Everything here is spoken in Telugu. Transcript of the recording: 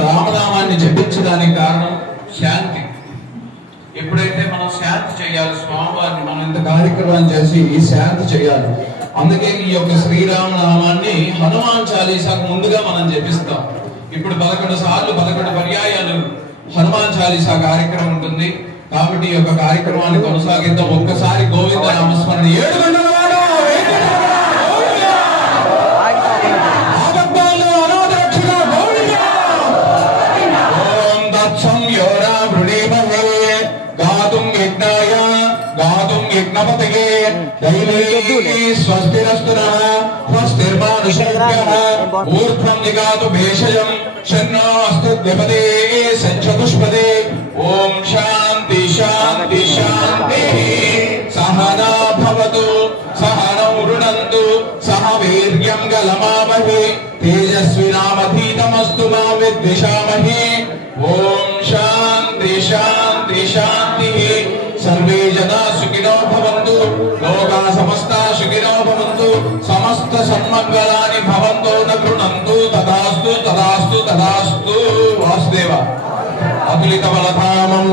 రామనామాన్ని జపించడానికి కారణం శాంతి. ఎప్పుడైతే మనం శాంతి చేయాలి, స్వామివారిని మనం ఇంత కార్యక్రమం చేసి ఈ శాంతి చేయాలి. అందుకే ఈ యొక్క శ్రీరామనామాన్ని హనుమాన్ చాలీసాకు ముందుగా మనం జపిస్తాం. ఇప్పుడు 11 సార్లు 11 పర్యాయాలు హనుమాన్ చాలీసా కార్యక్రమం ఉంటుంది. కాబట్టి ఈ యొక్క కార్యక్రమాన్ని కొనసాగిద్దాం. ఒక్కసారి గోవింద నామస్మరణ 7 గంటల ऊर्ध्वं निगातु भेषजं शन्नास्तु द्विपदे संचतुष्पदे ओम शांति शांति शांति सहना भवतु सहनौ रुणन्तु सह वीर्यं गलमामहे तेजस्विनामधीतमस्तु मा विद्विषामहे ओम शांति शांति शांति सर्वे जना सुखिनो भवन्तु लोका समस्ता सुखिनो भवन्तु समस्त सन्मंगलानि भवन्तु न कृणन्तु तदास्तु तदास्तु तदास्तु वासुदेव अतुलित बलधामं